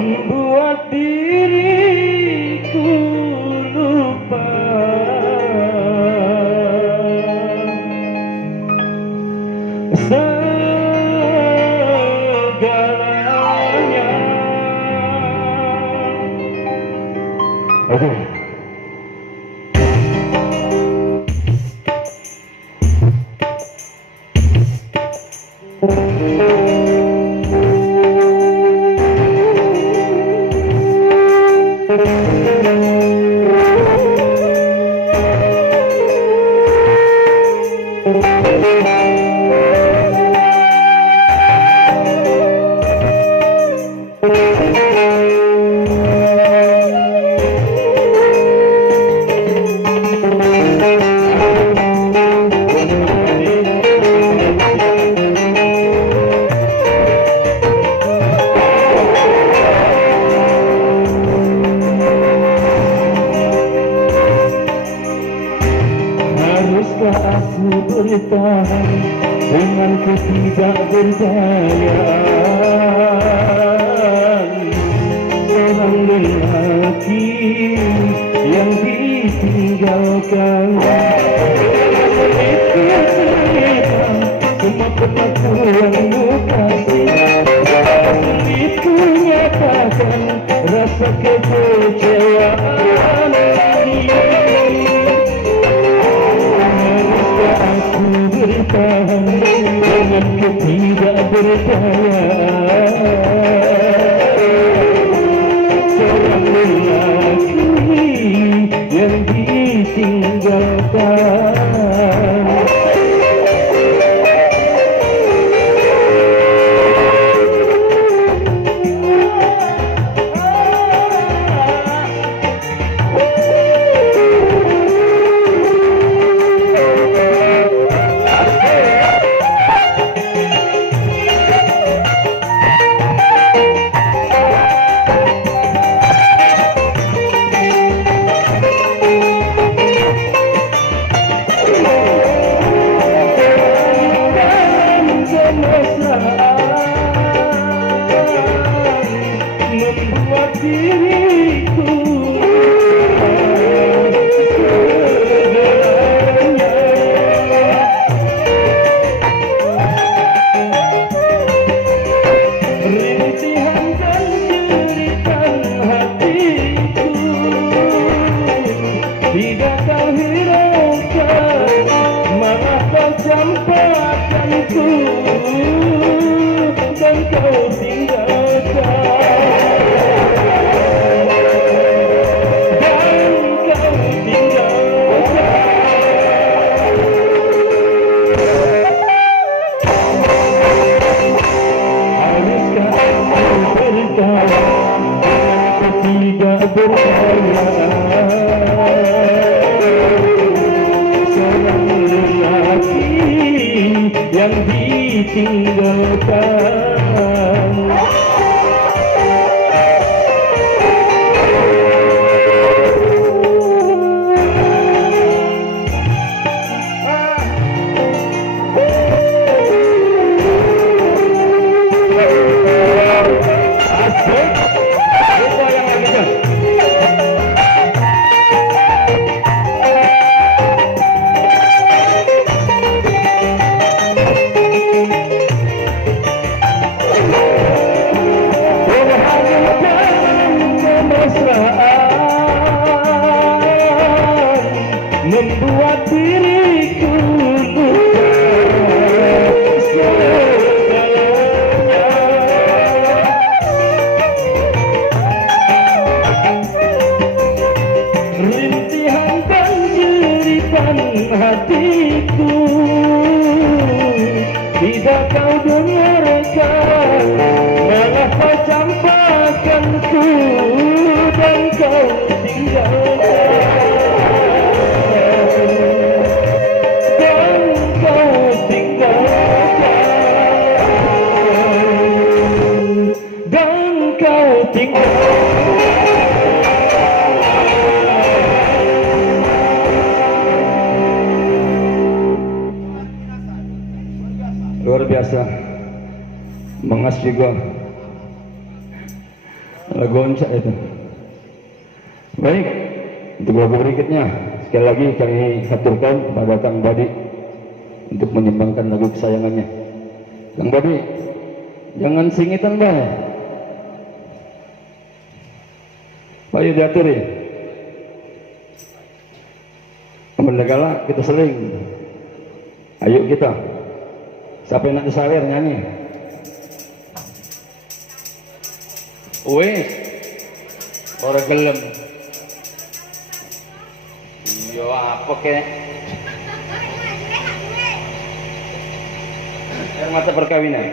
membuat diriku lupa segalanya. Oke. Haruskah aku bertahan dengan ketidakberdayaan seorang lelaki yang ditinggalkan? Semua pengakuanmu kasih, sulit ku nyatakan rasa kekecewaan ini. Bertahan dengan ketidakberdayaan seorang lelaki yang ditinggalkan. Membuat diriku segalanya. Rintihan dan jeritan hatiku tidak kau hiraukan, malah kau campakkanku dan kau tinggalkan. Tidak berdayaan seorang lelaki yang ditinggalkan. Membuat diriku lupa segalanya. Rintihan dan jeritan hatiku tidak kau dengarkan, malah kau campakkanku dan kau tinggalkan. Luar biasa, mengas juga. Lagu onca itu. Baik, untuk lagu berikutnya sekali lagi kami haturkan pada Kang Badi untuk menyumbangkan lagu kesayangannya. Kang Badi, jangan singitan bang. Ayo diaturi. Mendegala kita seling. Ayo kita. Siapa yang nak disawer nyanyi? Wes, orang gelem. Yo apa kek? Air mata perkawinan.